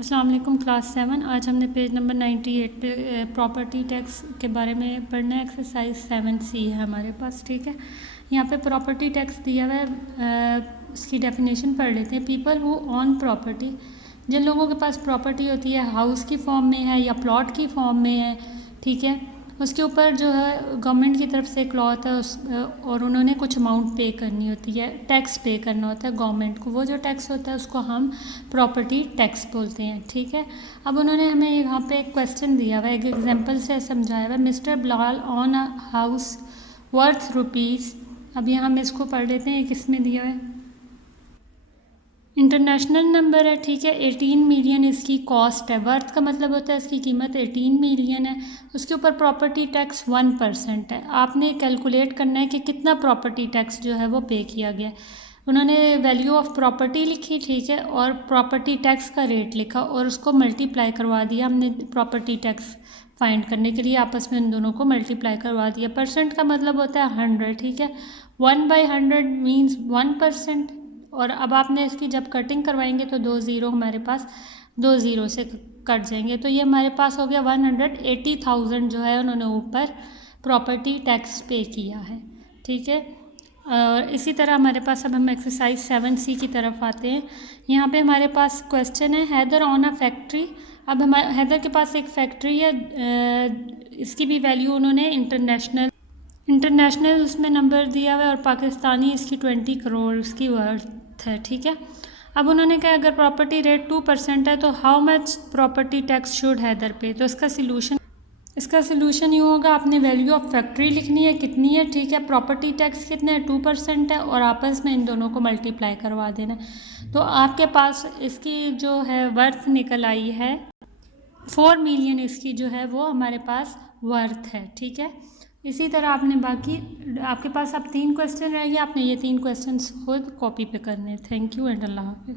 अस्सलाम वालेकुम क्लास 7। आज हमने पेज नंबर 98 पे प्रॉपर्टी टैक्स के बारे में पढ़ना है। एक्सरसाइज 7C है हमारे पास, ठीक है। यहाँ पे प्रॉपर्टी टैक्स दिया हुआ है, उसकी डेफिनेशन पढ़ लेते हैं। पीपल हु ऑन प्रॉपर्टी, जिन लोगों के पास प्रॉपर्टी होती है हाउस की फॉर्म में है या प्लॉट की फॉर्म में है, ठीक है, उसके ऊपर जो है गवर्नमेंट की तरफ से एक लॉ होता है और उन्होंने कुछ अमाउंट पे करनी होती है, टैक्स पे करना होता है गवर्नमेंट को। वो जो टैक्स होता है उसको हम प्रॉपर्टी टैक्स बोलते हैं, ठीक है। अब उन्होंने हमें यहाँ पे एक क्वेश्चन दिया हुआ है, एक एग्जांपल से समझाया हुआ है। Mister Bilal on a house worth rupees. अब यहाँ हम इसको पढ़ लेते हैं, किस में दिया हुआ है, इंटरनेशनल नंबर है, ठीक है। 18 मिलियन इसकी कॉस्ट है। वर्थ का मतलब होता है इसकी कीमत 18 मिलियन है। उसके ऊपर प्रॉपर्टी टैक्स 1% है। आपने कैलकुलेट करना है कि कितना प्रॉपर्टी टैक्स जो है वो पे किया गया। उन्होंने वैल्यू ऑफ प्रॉपर्टी लिखी, ठीक है, और प्रॉपर्टी टैक्स का रेट लिखा और उसको मल्टीप्लाई करवा दिया हमने प्रॉपर्टी टैक्स फाइंड करने के लिए। आपस में इन दोनों को मल्टीप्लाई करवा दिया। परसेंट का मतलब होता है 100, ठीक है। 1/100 मीन्स 1%। और अब आपने इसकी जब कटिंग करवाएंगे तो 2 ज़ीरो हमारे पास 2 ज़ीरो से कट जाएंगे, तो ये हमारे पास हो गया 180,000 जो है उन्होंने ऊपर प्रॉपर्टी टैक्स पे किया है, ठीक है। और इसी तरह हमारे पास अब हम एक्सरसाइज 7C की तरफ आते हैं। यहाँ पे हमारे पास क्वेश्चन है, हैदर ऑन अ फैक्ट्री। अब हमारे हैदर के पास एक फैक्ट्री है, इसकी भी वैल्यू उन्होंने इंटरनेशनल उसमें नंबर दिया हुआ है और पाकिस्तानी इसकी 20 करोड़ उसकी वर्थ है, ठीक है। अब उन्होंने कहा अगर प्रॉपर्टी रेट 2% है तो how much property tax should Haider pay. तो इसका सिलूशन यूँ होगा, आपने वैल्यू ऑफ फैक्ट्री लिखनी है कितनी है, ठीक है, प्रॉपर्टी टैक्स कितना है 2% है, और आपस में इन दोनों को मल्टीप्लाई करवा देना। तो आपके पास इसकी जो है वर्थ निकल आई है 4 मिलियन, इसकी जो है वो हमारे पास वर्थ है, ठीक है। इसी तरह आपने बाकी आपके पास अब 3 क्वेश्चन रह गए, आपने ये 3 क्वेश्चन खुद कॉपी पे करने। थैंक यू एंड अल्लाह हाफिज़।